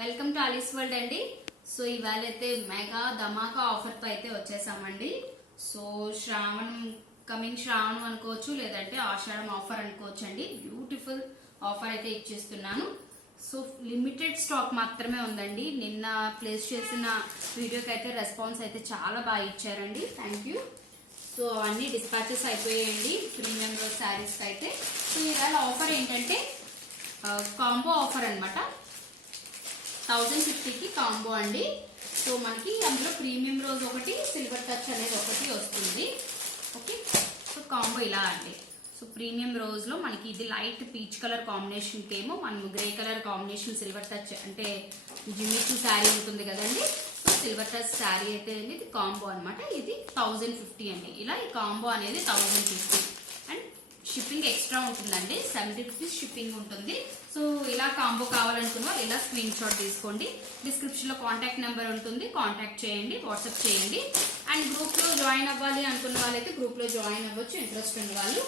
Welcome to Alice world అండి. So ఇవాళ అయితే మెగా ధమాకా ఆఫర్ తో అయితే వచ్చేసామండి. సో శ్రావణం అనుకోవచ్చు, లేదంటే ఆషాఢం ఆఫర్ అనుకోవచ్చు అండి. బ్యూటిఫుల్ ఆఫర్ అయితే ఇచ్చేస్తున్నాను. సో లిమిటెడ్ స్టాక్ మాత్రమే ఉందండి. నిన్న ప్లేస్ చేసిన వీడియోకి అయితే రెస్పాన్స్ అయితే చాలా బాగా ఇచ్చారండి. Thank you. సో అన్ని డిస్పాచెస్ అయిపోయాయండి ప్రీమియం రోజ్ శారీస్ అయితే. సో ఇవాళ ఆఫర్ ఏంటంటే కాంబో ఆఫర్ అనమాట. 1050కి కాంబో అండి. సో మనకి అందులో ప్రీమియం రోజ్ ఒకటి, సిల్వర్ టచ్ అనేది ఒకటి వస్తుంది. ఓకే, సో కాంబో ఇలా అండి. సో ప్రీమియం రోజ్ లో మనకి ఇది లైట్ పీచ్ కలర్ కాంబినేషన్ కేమో మనం grey colour combination silver touch అంటే జిమ్మిచూ శారీ ఉంటుంది కదండి. సో సిల్వర్ టచ్ శారీ అయితే ఇది కాంబో అనమాట. ఇది 1050 అండి. ఇలా ఈ కాంబో అనేది 1050 అండ్ షిప్పింగ్ ఎక్స్ట్రా ఉంటుందండి. 70 రూపీస్ షిప్పింగ్ ఉంటుంది. సో ఇలా కాంబో కావాలనుకున్న వాళ్ళు ఇలా స్క్రీన్ షాట్ తీసుకోండి. డిస్క్రిప్షన్ లో కాంటాక్ట్ నెంబర్ ఉంటుంది, కాంటాక్ట్ చేయండి, వాట్సాప్ చేయండి. అండ్ గ్రూప్ లో జాయిన్ అవ్వాలి అనుకున్న వాళ్ళైతే గ్రూప్ లో జాయిన్ అవ్వచ్చు, ఇంట్రెస్ట్ ఉన్న వాళ్ళు.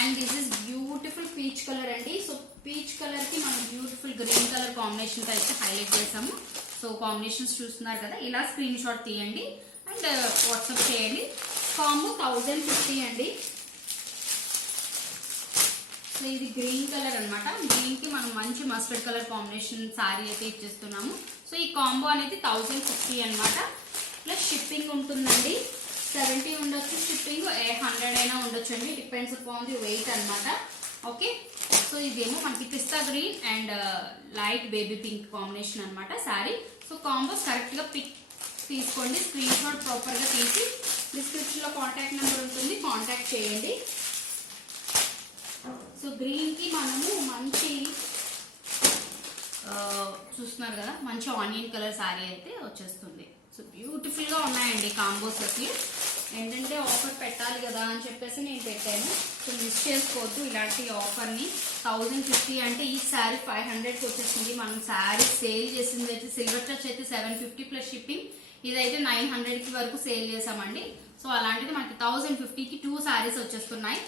And this is beautiful peach colour అండి. సో పీచ్ కలర్ కి మనం బ్యూటిఫుల్ గ్రీన్ కలర్ కాంబినేషన్ తో అయితే హైలైట్ చేసాము. సో కాంబినేషన్స్ చూస్తున్నారు కదా, ఇలా స్క్రీన్ షాట్ తీయండి అండ్ వాట్సాప్ చేయండి. కాంబో 1050 అండి. సో ఇది గ్రీన్ కలర్ అనమాట. గ్రీన్ కి మనం మంచి మస్టర్డ్ కలర్ కాంబినేషన్ శారీ అయితే ఇచ్చేస్తున్నాము. సో ఈ కాంబో అనేది 1050 అనమాట. ప్లస్ షిప్పింగ్ ఉంటుందండి. 70 ఉండొచ్చు షిప్పింగ్, 100 అయినా ఉండొచ్చు అండి. డిపెండ్స్ అపాన్ ది వెయిట్ అనమాట. ఓకే, సో ఇదేమో మనకి పిస్తా green and light baby pink combination అనమాట శారీ. సో కాంబోస్ కరెక్ట్ గా పిక్ తీసుకోండి, స్క్రీన్ షాట్ ప్రాపర్ గా తీసి డిస్క్రిప్షన్ లో కాంటాక్ట్ నెంబర్ ఉంటుంది, కాంటాక్ట్ చేయండి. సో గ్రీన్ కి మనము మంచి చూస్తున్నారు కదా, మంచి ఆనియన్ కలర్ శారీ అయితే వచ్చేస్తుంది. సో బ్యూటిఫుల్ గా ఉన్నాయండి కాంబోస్ వచ్చి. ఏంటంటే ఆఫర్ పెట్టాలి కదా అని చెప్పేసి నేను పెట్టాను. సో మిస్ చేసుకోవద్దు ఇలాంటి ఆఫర్ ని. 1050 అంటే ఈ శారీ 500కి వచ్చేసింది. మనం శారీ సేల్ చేసింది అయితే సిల్వర్ టచ్ అయితే 750 ప్లస్ షిప్పింగ్. ఇదైతే 900కి వరకు సేల్ చేసామండి. సో అలాంటిది మనకి 1050కి 2 శారీస్ వచ్చేస్తున్నాయి.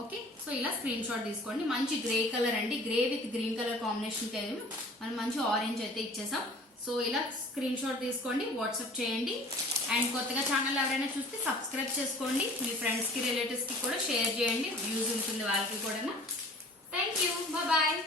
ఓకే, సో ఇలా స్క్రీన్ షాట్ తీసుకోండి. మంచి గ్రే కలర్ అండి, grey with green colour combination కి మనం మంచి ఆరెంజ్ అయితే ఇచ్చేసాం. సో ఇలా స్క్రీన్ షాట్ తీసుకోండి, వాట్సాప్ చేయండి. అండ్ కొత్తగా ఛానల్ ఎవరైనా చూస్తే సబ్స్క్రైబ్ చేసుకోండి. మీ ఫ్రెండ్స్ కి రిలేటివ్స్ కి కూడా షేర్ చేయండి, యూజ్ ఉంటుంది వాళ్ళకి కూడా. Thank you, bye.